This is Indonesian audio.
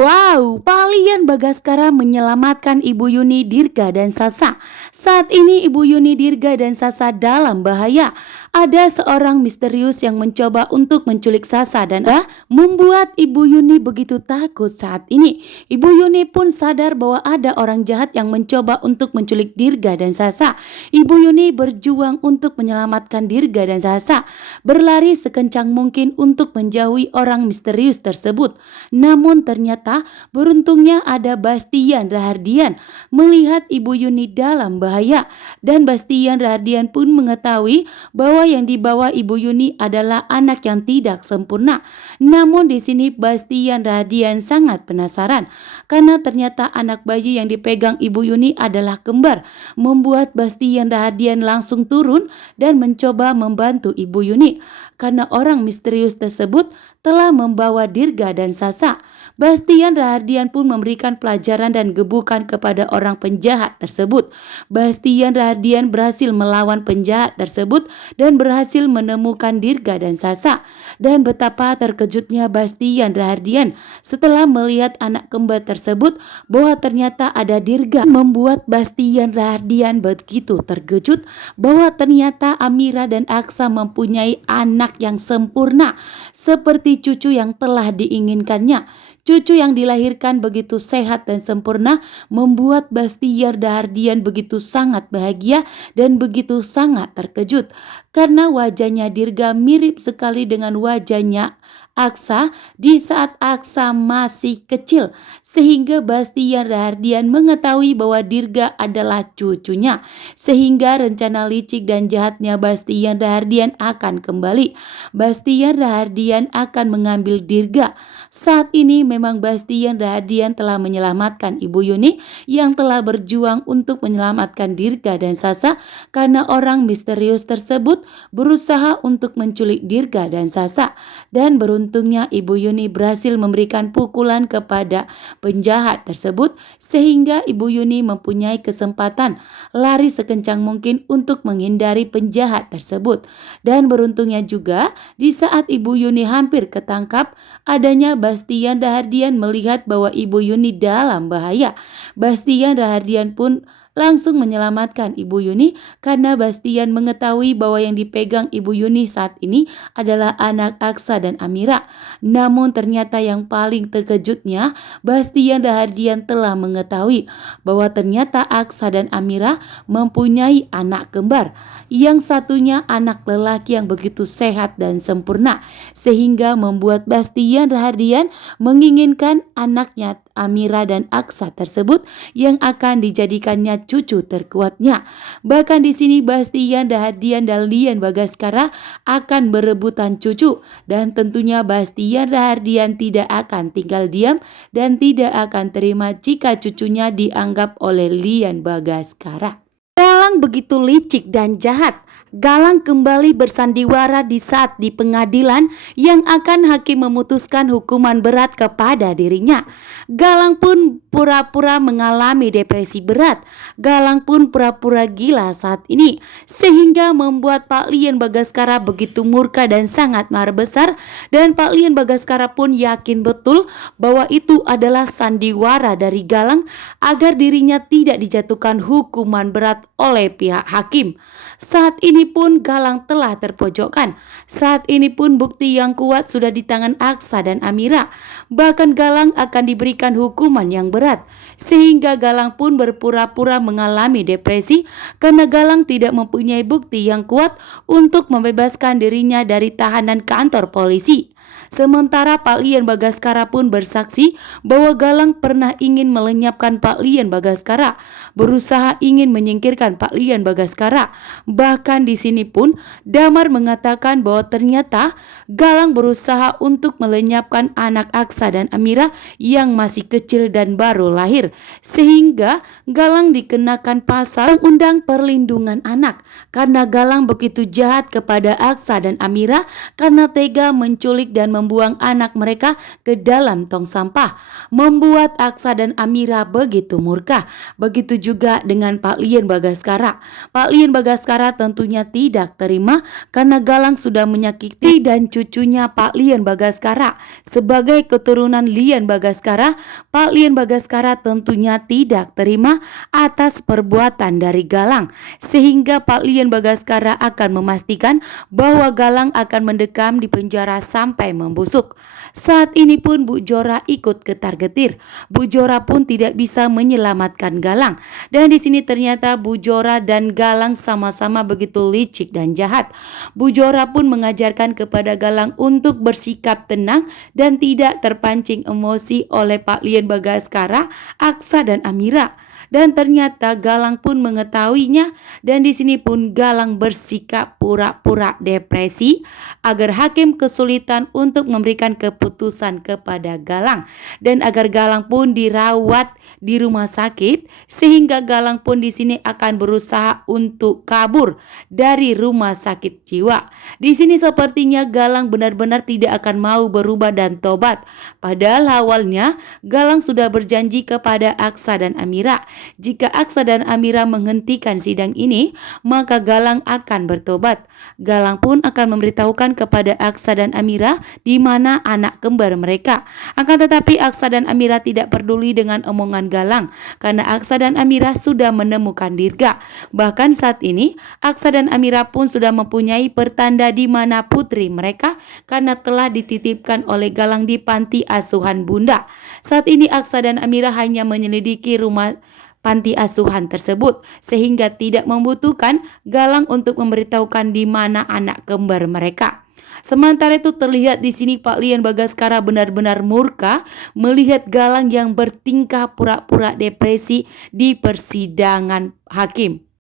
Wow, Palian Bagaskara menyelamatkan Ibu Yuni, Dirga, dan Sasa. Saat ini Ibu Yuni, Dirga, dan Sasa dalam bahaya. Ada seorang misterius yang mencoba untuk menculik Sasa dan membuat Ibu Yuni begitu takut saat ini. Ibu Yuni pun sadar bahwa ada orang jahat yang mencoba untuk menculik Dirga dan Sasa. Ibu Yuni berjuang untuk menyelamatkan Dirga dan Sasa, berlari sekencang mungkin untuk menjauhi orang misterius tersebut. Namun ternyata beruntungnya ada Bastian Rahardian melihat Ibu Yuni dalam bahaya, dan Bastian Rahardian pun mengetahui bahwa yang dibawa Ibu Yuni adalah anak yang tidak sempurna. Namun di sini Bastian Rahardian sangat penasaran karena ternyata anak bayi yang dipegang Ibu Yuni adalah kembar, membuat Bastian Rahardian langsung turun dan mencoba membantu Ibu Yuni karena orang misterius tersebut telah membawa Dirga dan Sasa. Bastian Rahardian pun memberikan pelajaran dan gebukan kepada orang penjahat tersebut. Bastian Rahardian berhasil melawan penjahat tersebut dan berhasil menemukan Dirga dan Sasa. Dan betapa terkejutnya Bastian Rahardian setelah melihat anak kembar tersebut bahwa ternyata ada Dirga. Membuat Bastian Rahardian begitu terkejut bahwa ternyata Amira dan Aksa mempunyai anak yang sempurna seperti cucu yang telah diinginkannya. Cucu yang dilahirkan begitu sehat dan sempurna membuat Bastian Rahardian begitu sangat bahagia dan begitu sangat terkejut karena wajahnya Dirga mirip sekali dengan wajahnya Aksa di saat Aksa masih kecil, sehingga Bastian Rahardian mengetahui bahwa Dirga adalah cucunya, sehingga rencana licik dan jahatnya Bastian Rahardian akan kembali. Bastian Rahardian akan mengambil Dirga. Saat ini memang Bastian Rahardian telah menyelamatkan Ibu Yuni yang telah berjuang untuk menyelamatkan Dirga dan Sasa karena orang misterius tersebut berusaha untuk menculik Dirga dan Sasa, dan beruntungnya Ibu Yuni berhasil memberikan pukulan kepada penjahat tersebut sehingga Ibu Yuni mempunyai kesempatan lari sekencang mungkin untuk menghindari penjahat tersebut. Dan beruntungnya juga di saat Ibu Yuni hampir ketangkap, adanya Bastian Rahardian melihat bahwa Ibu Yuni dalam bahaya. Bastian Rahardian pun langsung menyelamatkan Ibu Yuni karena Bastian mengetahui bahwa yang dipegang Ibu Yuni saat ini adalah anak Aksa dan Amira. Namun ternyata yang paling terkejutnya, Bastian Rahardian telah mengetahui bahwa ternyata Aksa dan Amira mempunyai anak kembar. Yang satunya anak lelaki yang begitu sehat dan sempurna, sehingga membuat Bastian Rahardian menginginkan anaknya Amira dan Aksa tersebut yang akan dijadikannya cucu terkuatnya. Bahkan di sini Bastian Rahardian dan Lian Bagaskara akan berebutan cucu, dan tentunya Bastian Rahardian tidak akan tinggal diam dan tidak akan terima jika cucunya dianggap oleh Lian Bagaskara. Galang begitu licik dan jahat. Galang kembali bersandiwara di saat di pengadilan yang akan hakim memutuskan hukuman berat kepada dirinya. Galang pun pura-pura mengalami depresi berat. Galang pun pura-pura gila saat ini, sehingga membuat Pak Lian Bagaskara begitu murka dan sangat marah besar, dan Pak Lian Bagaskara pun yakin betul bahwa itu adalah sandiwara dari Galang agar dirinya tidak dijatuhkan hukuman berat oleh pihak hakim. Saat ini pun Galang telah terpojokkan. Saat ini pun bukti yang kuat sudah di tangan Aksa dan Amira. Bahkan Galang akan diberikan hukuman yang berat, sehingga Galang pun berpura-pura mengalami depresi karena Galang tidak mempunyai bukti yang kuat untuk membebaskan dirinya dari tahanan kantor polisi. Sementara Pak Lian Bagaskara pun bersaksi bahwa Galang pernah ingin melenyapkan Pak Lian Bagaskara, berusaha ingin menyingkirkan Pak Lian Bagaskara. Bahkan di sini pun Damar mengatakan bahwa ternyata Galang berusaha untuk melenyapkan anak Aksa dan Amira yang masih kecil dan baru lahir, sehingga Galang dikenakan pasal Undang Perlindungan Anak karena Galang begitu jahat kepada Aksa dan Amira karena tega menculik dan membuang anak mereka ke dalam tong sampah, membuat Aksa dan Amira begitu murka. Begitu juga dengan Pak Lian Bagaskara. Pak Lian Bagaskara tentunya tidak terima karena Galang sudah menyakiti dan cucunya Pak Lian Bagaskara. Sebagai keturunan Lian Bagaskara, Pak Lian Bagaskara tentunya tidak terima atas perbuatan dari Galang, sehingga Pak Lian Bagaskara akan memastikan bahwa Galang akan mendekam di penjara sampai membusuk. Saat ini pun Bu Jora ikut getar-getir. Bu Jora pun tidak bisa menyelamatkan Galang. Dan di sini ternyata Bu Jora dan Galang sama-sama begitu licik dan jahat. Bu Jora pun mengajarkan kepada Galang untuk bersikap tenang dan tidak terpancing emosi oleh Pak Lian Bagaskara, Aksa dan Amira. Dan ternyata Galang pun mengetahuinya, dan di sini pun Galang bersikap pura-pura depresi agar hakim kesulitan untuk memberikan keputusan kepada Galang, dan agar Galang pun dirawat di rumah sakit, sehingga Galang pun di sini akan berusaha untuk kabur dari rumah sakit jiwa. Di sini sepertinya Galang benar-benar tidak akan mau berubah dan tobat. Padahal awalnya Galang sudah berjanji kepada Aksa dan Amira, jika Aksa dan Amira menghentikan sidang ini, maka Galang akan bertobat. Galang pun akan memberitahukan kepada Aksa dan Amira di mana anak kembar mereka. Akan tetapi Aksa dan Amira tidak peduli dengan omongan Galang, karena Aksa dan Amira sudah menemukan Dirga. Bahkan saat ini Aksa dan Amira pun sudah mempunyai pertanda di mana putri mereka, karena telah dititipkan oleh Galang di panti asuhan Bunda. Saat ini Aksa dan Amira hanya menyelidiki rumah panti asuhan tersebut, sehingga tidak membutuhkan Galang untuk memberitahukan di mana anak kembar mereka. Sementara itu terlihat di sini Pak Lian Bagaskara benar-benar murka melihat Galang yang bertingkah pura-pura depresi di persidangan hakim.